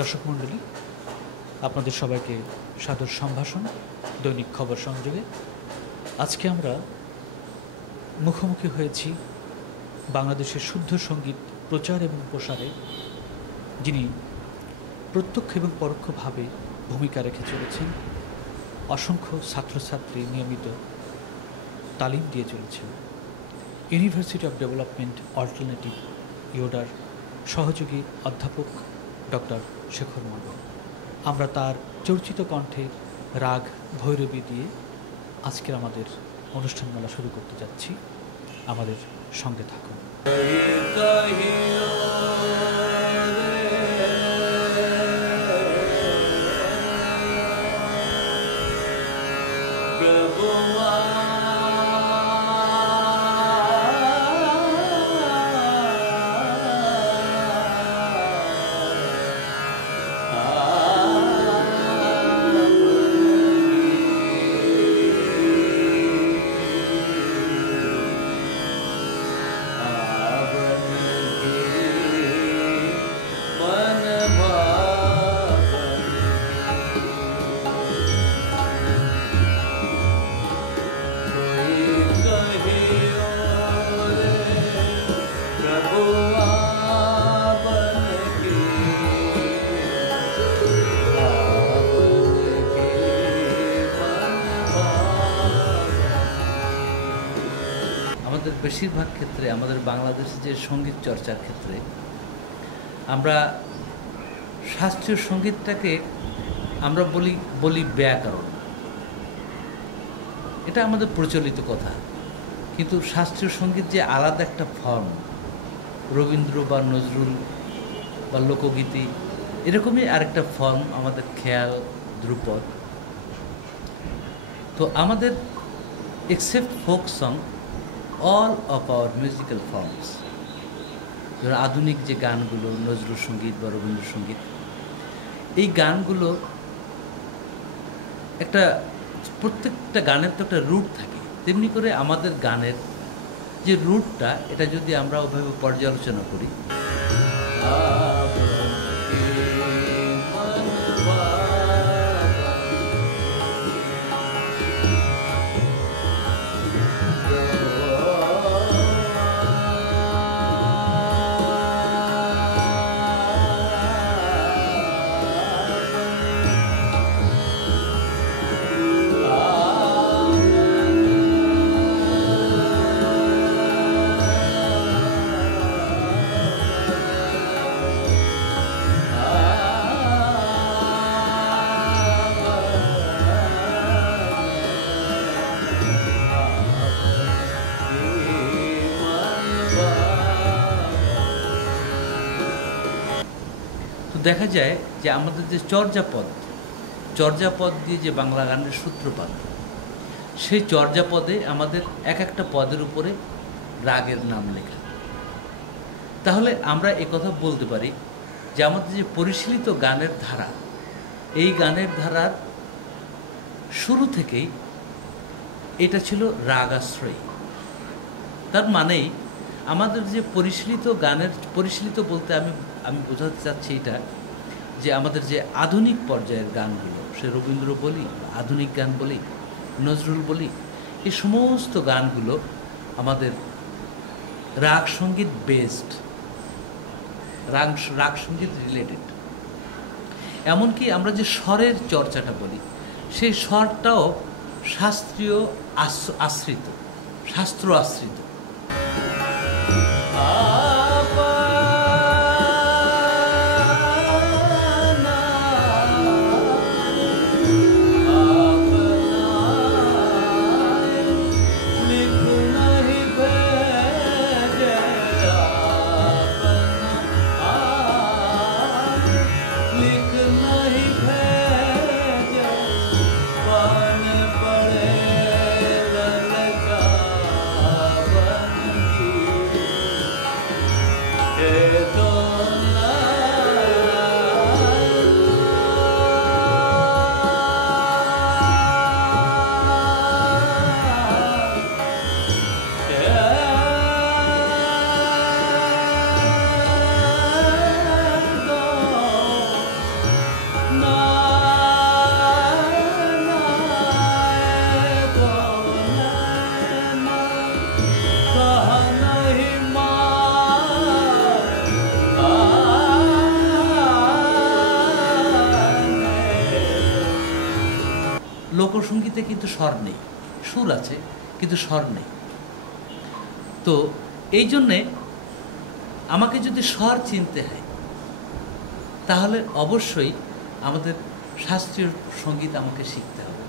দর্শক মণ্ডলী, আপনাদের সবাইকে সাদর সম্ভাষণ দৈনিক খবর সংযোগে। আজকে আমরা মুখোমুখি হয়েছি বাংলাদেশের শুদ্ধ সঙ্গীত প্রচার এবং প্রসারে যিনি প্রত্যক্ষ এবং পরোক্ষভাবে ভূমিকা রেখে চলেছেন। অসংখ্য ছাত্রছাত্রী নিয়মিত তালিম দিয়ে চলেছেন। ইউনিভার্সিটি অফ ডেভেলপমেন্ট অল্টারনেটিভ ইয়োডার সহযোগী অধ্যাপক ডক্টর শেখর মণ্ডল। আমরা তার চর্চিত কণ্ঠে রাগ ভৈরবী দিয়ে আজকের আমাদের অনুষ্ঠানমালা শুরু করতে যাচ্ছি। আমাদের সঙ্গে থাকুন। আমাদের বেশিরভাগ ক্ষেত্রে আমাদের বাংলাদেশে যে সঙ্গীত চর্চার ক্ষেত্রে আমরা শাস্ত্রীয় সঙ্গীতটাকে আমরা বলি ব্যাকরণ। এটা আমাদের প্রচলিত কথা, কিন্তু শাস্ত্রীয় সঙ্গীত যে আলাদা একটা ফর্ম, রবীন্দ্র বা নজরুল বা লোকগীতি এরকমই আরেকটা ফর্ম আমাদের খেয়াল, ধ্রুপদ। তো আমাদের except folk song, all of our musical forms, যারা আধুনিক যে গানগুলো, নজরুল সঙ্গীত বা রবীন্দ্রসঙ্গীত, এই গানগুলো প্রত্যেকটা গানের তো একটা রুট থাকে। তেমনি করে আমাদের গানের যে রুটটা, এটা যদি আমরা ওভাবে পর্যালোচনা করি, দেখা যায় যে আমাদের যে চর্যাপদ দিয়ে যে বাংলা গানের সূত্রপাত, সেই চর্যাপদে আমাদের এক একটা পদের উপরে রাগের নাম লেখা। তাহলে আমরা একথা বলতে পারি যে আমাদের যে পরিশীলিত গানের ধারা, এই গানের ধারার শুরু থেকেই এটা ছিল রাগাশ্রয়ী। তার মানেই আমাদের যে পরিশীলিত গানের, পরিশীলিত বলতে আমি বোঝাতে চাচ্ছি এটা যে আমাদের যে আধুনিক পর্যায়ের গানগুলো, সে রবীন্দ্র বলি, আধুনিক গান বলি, নজরুল বলি, এই সমস্ত গানগুলো আমাদের রাগ সঙ্গীত বেসড, রাগ সঙ্গীত রিলেটেড। এমনকি আমরা যে স্বরের চর্চাটা বলি, সেই স্বরটাও শাস্ত্রীয় আশ্রিত, শাস্ত্র আশ্রিত। লোকসঙ্গীতে কিন্তু স্বর নেই, সুর আছে কিন্তু স্বর নেই। তো এই জন্যে আমাকে যদি স্বর চিনতে হয় তাহলে অবশ্যই আমাদের শাস্ত্রীয় সঙ্গীত আমাকে শিখতে হবে।